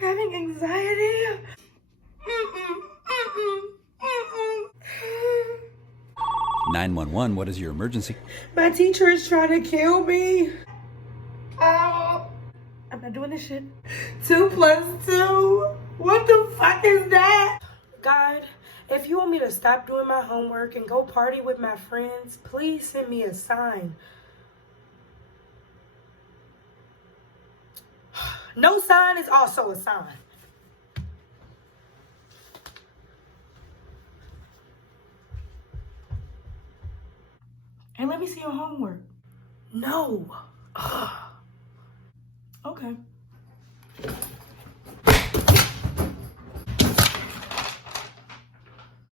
having anxiety. Mm-mm, mm-mm, mm-mm. 911, what is your emergency? My teacher is trying to kill me. Oh, I'm not doing this shit. 2 + 2. What the fuck is that? God, if you want me to stop doing my homework and go party with my friends, please send me a sign. No sign is also a sign. And let me see your homework. No. Okay.